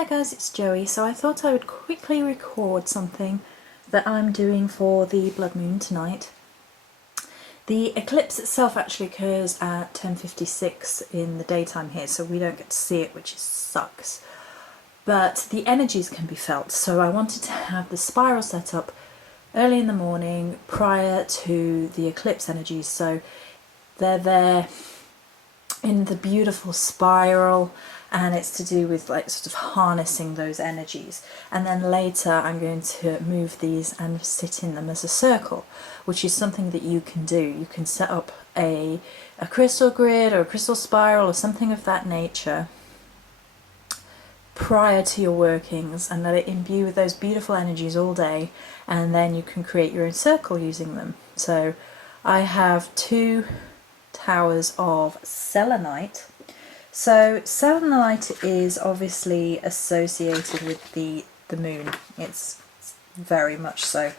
there guys, it's Joey. So I thought I would quickly record something that I'm doing for the blood moon tonight. The eclipse itself actually occurs at 10:56 in the daytime here, so we don't get to see it, which sucks. But the energies can be felt, so I wanted to have the spiral set up early in the morning prior to the eclipse energies, so they're there in the beautiful spiral, and it's to do with like sort of harnessing those energies. And then later I'm going to move these and sit in them as a circle, which is something that you can do. You can set up a crystal grid or a crystal spiral or something of that nature prior to your workings and let it imbue with those beautiful energies all day, and then you can create your own circle using them. So I have 2 towers of selenite. So selenite is obviously associated with the moon. It's very much so,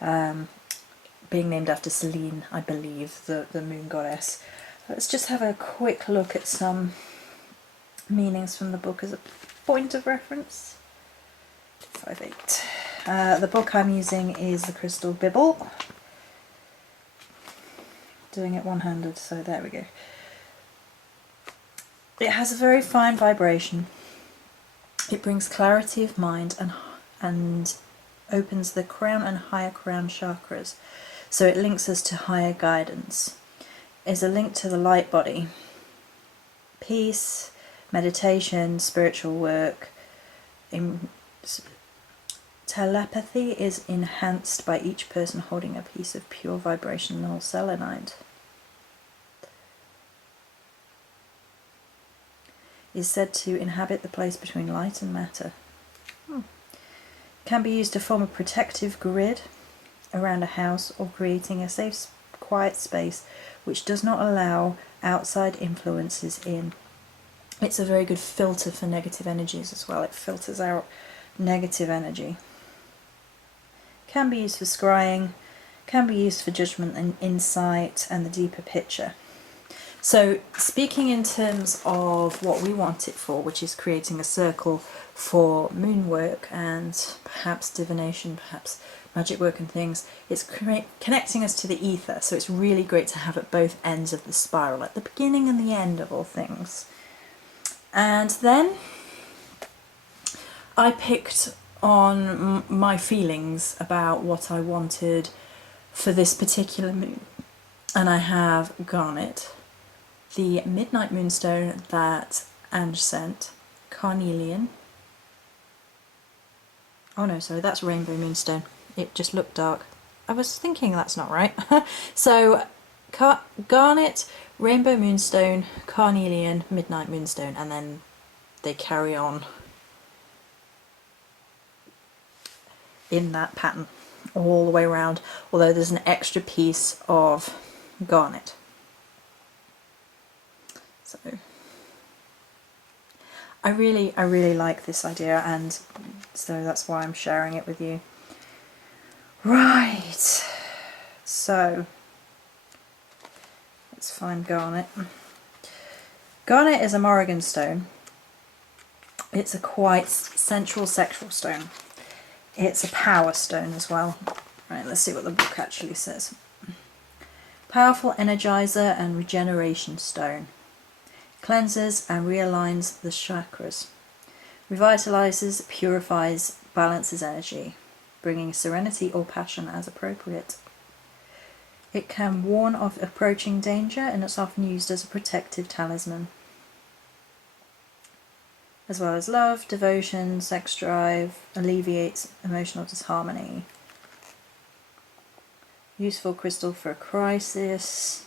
being named after Selene, I believe, the moon goddess. Let's just have a quick look at some meanings from the book as a point of reference. 5/8. The book I'm using is the Crystal Bible. Doing it one-handed, so there we go. It has a very fine vibration. It brings clarity of mind and opens the crown and higher crown chakras, so it links us to higher guidance. It's a link to the light body, peace, meditation, spiritual work. Telepathy is enhanced by each person holding a piece of pure vibrational selenite. Is said to inhabit the place between light and matter. Can be used to form a protective grid around a house or creating a safe, quiet space which does not allow outside influences in. It's a very good filter for negative energies as well. It filters out negative energy. Can be used for scrying, can be used for judgment and insight and the deeper picture. So speaking in terms of what we want it for, which is creating a circle for moon work and perhaps divination, perhaps magic work and things, it's connecting us to the ether. So it's really great to have at both ends of the spiral, at the beginning and the end of all things. And then I picked on my feelings about what I wanted for this particular moon. And I have garnet, the midnight moonstone that Ange sent, carnelian. Oh no, sorry, that's rainbow moonstone. It just looked dark. I was thinking that's not right. So garnet, rainbow moonstone, carnelian, midnight moonstone, and then they carry on in that pattern all the way around, although there's an extra piece of garnet. So I really like this idea, and so that's why I'm sharing it with you. Right, so let's find garnet. Garnet is a Morrigan stone. It's a quite sensual sexual stone. It's a power stone as well. Right, let's see what the book actually says. Powerful energizer and regeneration stone. Cleanses and realigns the chakras. Revitalizes, purifies, balances energy, bringing serenity or passion as appropriate. It can warn of approaching danger, and it's often used as a protective talisman, as well as love, devotion, sex drive, alleviates emotional disharmony. Useful crystal for a crisis,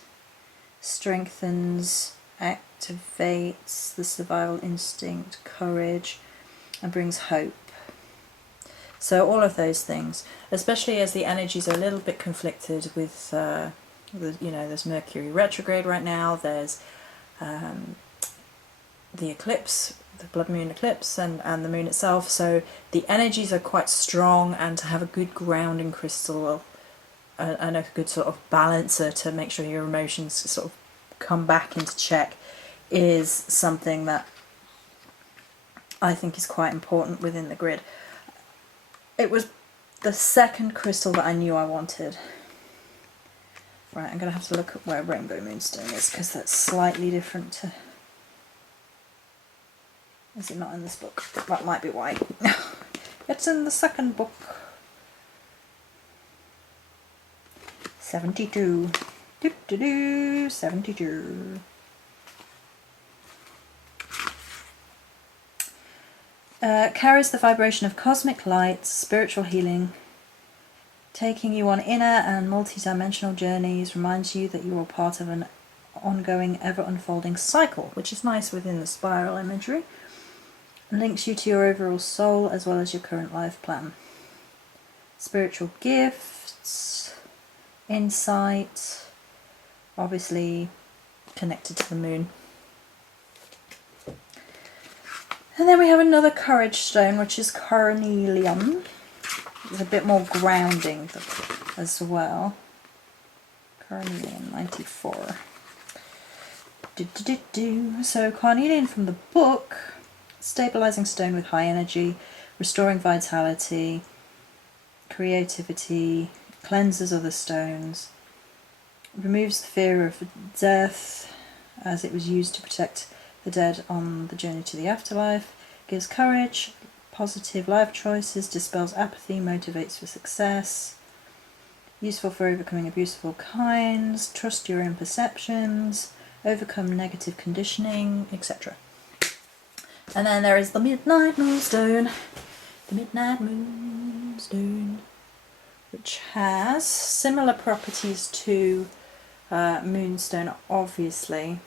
strengthens, activates the survival instinct, courage, and brings hope. So all of those things, especially as the energies are a little bit conflicted with, there's Mercury retrograde right now, there's the eclipse, the blood moon eclipse, and the moon itself, so the energies are quite strong, and to have a good grounding crystal and a good sort of balancer to make sure your emotions sort of come back into check is something that I think is quite important within the grid. It was the second crystal that I knew I wanted. Right, I'm going to have to look at where Rainbow Moonstone is, because that's slightly different to... Is it not in this book? That might be why. It's in the second book. 72. 72. Carries the vibration of cosmic light, spiritual healing, taking you on inner and multi-dimensional journeys, reminds you that you are part of an ongoing, ever-unfolding cycle, which is nice within the spiral imagery, and links you to your overall soul as well as your current life plan. Spiritual gifts, insight, obviously connected to the moon. And then we have another courage stone, which is cornelian. It's a bit more grounding as well. Cornelian 94. So cornelian from the book, stabilizing stone with high energy, restoring vitality, creativity, cleanses other stones, removes the fear of death as it was used to protect the dead on the journey to the afterlife, gives courage, positive life choices, dispels apathy, motivates for success, useful for overcoming abuse of all kinds, trust your own perceptions, overcome negative conditioning, etc. And then there is the Midnight Moonstone. The Midnight Moonstone, which has similar properties to Moonstone, obviously.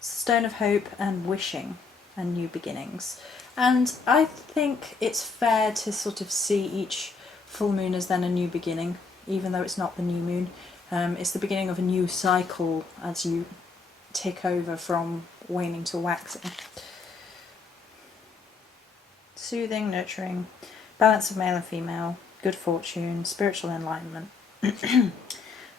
Stone of Hope and Wishing and New Beginnings. And I think it's fair to sort of see each full moon as then a new beginning, even though it's not the new moon. It's the beginning of a new cycle as you tick over from waning to waxing. Soothing, nurturing, balance of male and female, good fortune, spiritual enlightenment,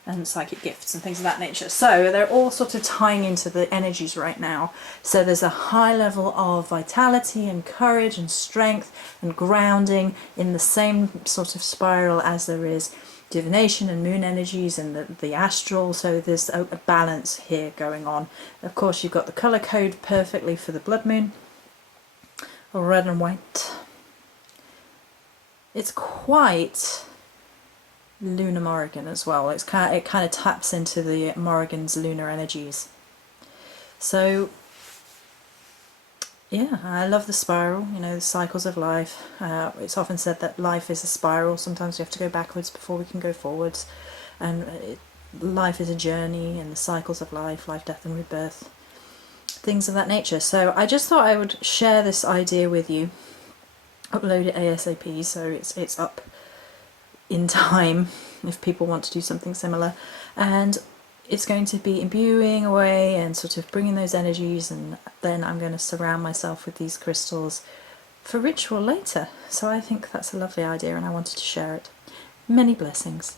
and psychic gifts and things of that nature. So they're all sort of tying into the energies right now. So there's a high level of vitality and courage and strength and grounding in the same sort of spiral as there is divination and moon energies and the astral. So there's a balance here going on. Of course, you've got the colour code perfectly for the blood moon, red and white. It's quite lunar Morrigan as well. It kind of taps into the Morrigan's lunar energies. So yeah, I love the spiral, you know, the cycles of life. It's often said that life is a spiral. Sometimes we have to go backwards before we can go forwards, and life is a journey, and the cycles of life, death and rebirth, things of that nature. So I just thought I would share this idea with you, upload it ASAP so it's up in time if people want to do something similar, and it's going to be imbuing away and sort of bringing those energies, and then I'm going to surround myself with these crystals for ritual later. So I think that's a lovely idea and I wanted to share it. Many blessings.